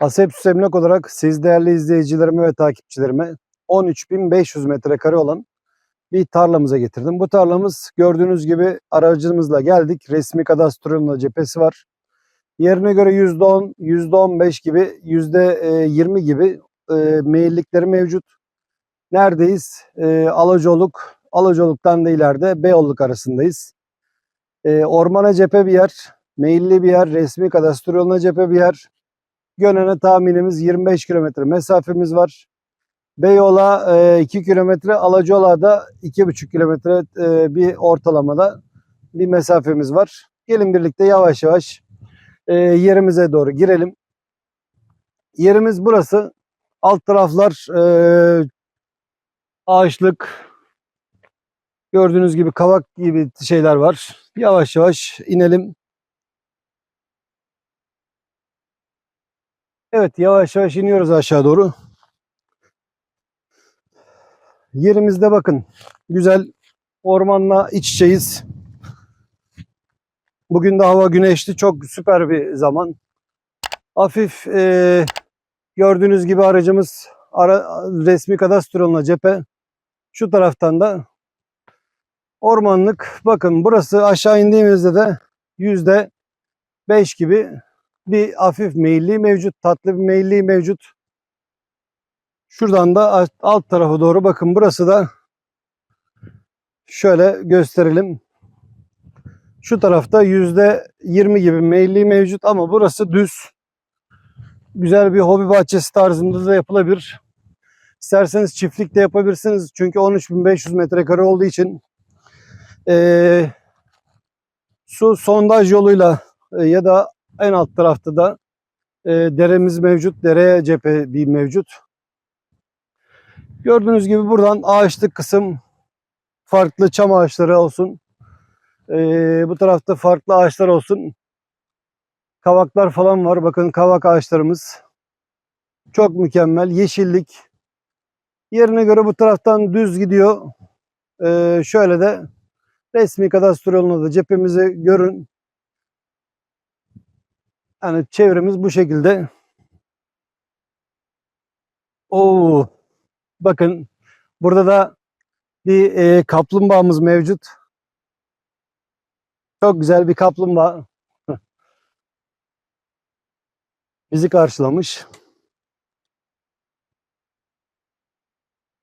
Asepsus Emlak olarak siz değerli izleyicilerime ve takipçilerime 13.500 metrekare olan bir tarlamıza getirdim. Bu tarlamız gördüğünüz gibi aracımızla geldik. Resmi kadastronun cephesi var. Yerine göre %10, %15 gibi, %20 gibi e, meyillikleri mevcut. Neredeyiz? E, Alacoluk, Alacoluk'tan da ileride Beyolluk arasındayız. E, ormana cephe bir yer, meyilli bir yer, resmi kadastroluna cephe bir yer. Gönen'e tahminimiz 25 kilometre mesafemiz var. Beyoğlu'na e, 2 kilometre, Alacaola'da 2,5 kilometre e, bir ortalamada bir mesafemiz var. Gelin birlikte yavaş yavaş e, yerimize doğru girelim. Yerimiz burası. Alt taraflar e, ağaçlık. Gördüğünüz gibi kavak gibi şeyler var. Yavaş yavaş inelim. Evet yavaş yavaş iniyoruz aşağı doğru. Yerimizde bakın güzel ormanla iç içeyiz. Bugün de hava güneşli. Çok süper bir zaman. Hafif e, gördüğünüz gibi aracımız ara, resmi kadastroluna cephe. Şu taraftan da ormanlık. Bakın burası aşağı indiğimizde de yüzde beş gibi bir hafif meyilli mevcut. Tatlı bir meyilli mevcut. Şuradan da alt tarafa doğru bakın burası da şöyle gösterelim. Şu tarafta yüzde yirmi gibi meyilli mevcut ama burası düz. Güzel bir hobi bahçesi tarzında da yapılabilir. İsterseniz çiftlik de yapabilirsiniz. Çünkü 13.500 metrekare olduğu için ee, su sondaj yoluyla e, ya da en alt tarafta da e, deremiz mevcut. Dereye cephe bir mevcut. Gördüğünüz gibi buradan ağaçlık kısım farklı çam ağaçları olsun. Ee, bu tarafta farklı ağaçlar olsun. Kavaklar falan var. Bakın kavak ağaçlarımız. Çok mükemmel. Yeşillik. Yerine göre bu taraftan düz gidiyor. Ee, şöyle de resmi kadastro yoluna da cephemizi görün. Yani çevremiz bu şekilde. Oo, bakın burada da bir e, kaplumbağamız mevcut. Çok güzel bir kaplumbağa. Bizi karşılamış.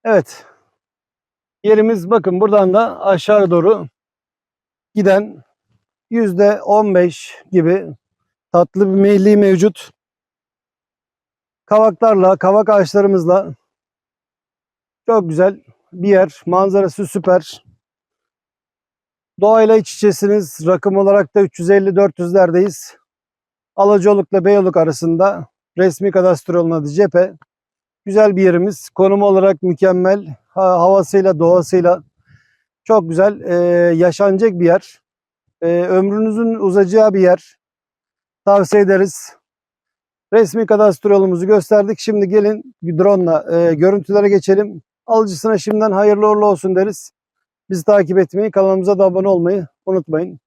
Evet. Yerimiz bakın buradan da aşağı doğru giden yüzde 15 gibi tatlı bir meyilli mevcut. Kavaklarla, kavak ağaçlarımızla çok güzel bir yer. Manzarası süper. Doğayla iç içesiniz. Rakım olarak da 350-400'lerdeyiz. Alacaoluk'la Beyoğluk arasında resmi kadastrolun adı cephe. Güzel bir yerimiz. Konum olarak mükemmel. Ha, havasıyla, doğasıyla çok güzel. Ee, yaşanacak bir yer. Ee, ömrünüzün uzayacağı bir yer. Tavsiye ederiz. Resmi kadastrolumuzu gösterdik. Şimdi gelin drone'la e, görüntülere geçelim. Alıcısına şimdiden hayırlı uğurlu olsun deriz. Bizi takip etmeyi, kanalımıza da abone olmayı unutmayın.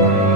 Thank.